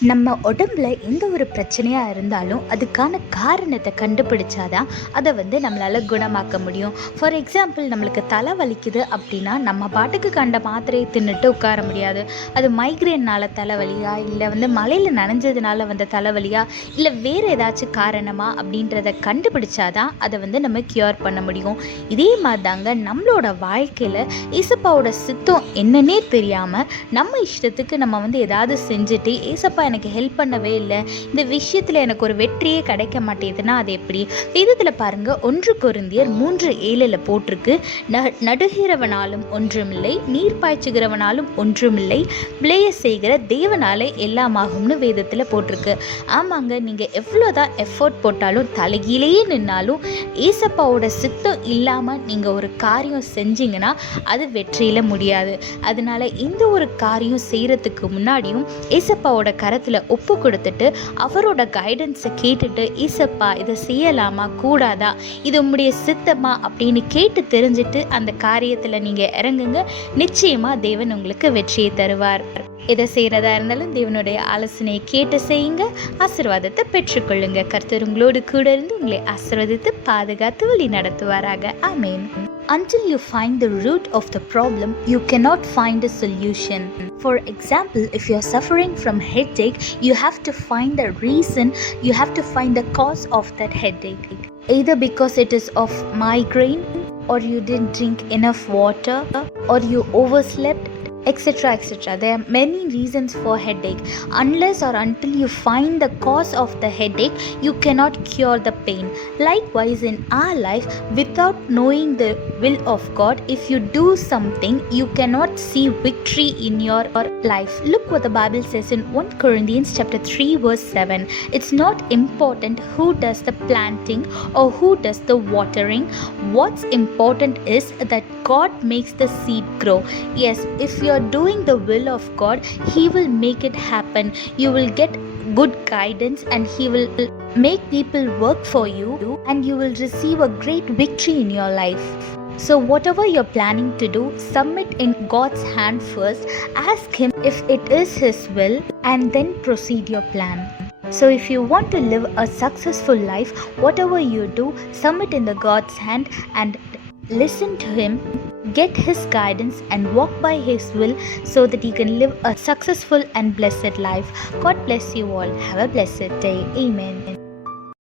நம்ம உடம்புல எந்த ஒரு பிரச்சனையாக இருந்தாலும் அதுக்கான காரணத்தை கண்டுபிடிச்சாதான் அதை நம்மளால் குணமாக்க முடியும். ஃபார் எக்ஸாம்பிள், நம்மளுக்கு தலை வலிக்குது அப்படின்னா நம்ம பாட்டுக்கு கண்ட மாத்திரையை தின்னுட்டு உட்கார முடியாது. அது மைக்ரேனால் தலைவலியா, இல்லை மழையில் நனைஞ்சதுனால வந்த தலைவலியா, இல்லை வேறு ஏதாச்சும் காரணமா அப்படின்றத கண்டுபிடிச்சாதான் அதை நம்ம க்யூர் பண்ண முடியும். இதே மாதிரி தாங்க நம்மளோட வாழ்க்கையில் ஏசப்பாவோட சித்தம் என்னன்னே தெரியாமல் நம்ம இஷ்டத்துக்கு நம்ம ஏதாவது செஞ்சுட்டு, ஏசப்பா எனக்கு ஹெல்ப் பண்ணவே இல்லை, இந்த விஷயத்தில் எனக்கு ஒரு வெற்றியே கிடைக்க மாட்டேதுன்னா அது எப்படி? வேதத்தில் பாருங்க, 1 கொரிந்தியர் 3:7 போட்டிருக்கு, நடுகிறவனாலும் ஒன்றுமில்லை, நீர் பாய்ச்சுகிறவனாலும் ஒன்றுமில்லை, விளைய செய்கிற தேவனாலே எல்லாமாகும்னு வேதத்தில் போட்டிருக்கு. ஆமாங்க, நீங்கள் எவ்வளோதான் எஃபோர்ட் போட்டாலும் தலைகீழேயே நின்னாலும் ஏசப்பாவோட சித்தம் இல்லாமல் நீங்கள் ஒரு காரியம் செஞ்சீங்கன்னா அது வெற்றியில் முடியாது. அதனால இந்த ஒரு காரியம் செய்கிறதுக்கு முன்னாடியும் ஏசப்பாவோட கரத்தில் ஒப்பு கொடுத்துட்டு அவரோட கைடன்ஸை கேட்டுட்டு, ஏசப்பா இதை செய்யலாமா கூடாதா, இது உம்முடைய சித்தமா அப்படின்னு கேட்டு தெரிஞ்சுட்டு அந்த காரியத்தில் நீங்கள் இறங்குங்க. நிச்சயமாக தேவன் உங்களுக்கு வெற்றியை தருவார். எதை செய்கிறதா இருந்தாலும் தேவனுடைய ஆலோசனையை கேட்டு செய்யுங்க, ஆசீர்வாதத்தை பெற்றுக்கொள்ளுங்க. கர்த்தர் உங்களோடு கூட இருந்து உங்களை ஆசீர்வதித்து பாதுகாத்து வழி நடத்துவாராக. ஆமென். Until you find the root of the problem, you cannot find a solution. For example, if you are suffering from headache, you have to find the reason, you have to find the cause of that headache. Either because it is of migraine, or you didn't drink enough water, or you overslept, etc. etc. There are many reasons for headache. Unless or until you find the cause of the headache, you cannot cure the pain. Likewise, in our life, without knowing the will of God, if you do something, you cannot see victory in your life. Look what the Bible says in 1 Corinthians chapter 3 verse 7. It's not important who does the planting or who does the watering. What's important is that God makes the seed grow. Yes, if you are doing the will of God, He will make it happen. You will get good guidance and He will make people work for you, and you will receive a great victory in your life. So whatever you're planning to do, submit in God's hand first. Ask Him if it is His will, and then proceed your plan. So if you want to live a successful life, whatever you do, submit in the God's hand and listen to Him, get His guidance and walk by His will, so that you can live a successful and blessed life. God bless you all. Have a blessed day. Amen.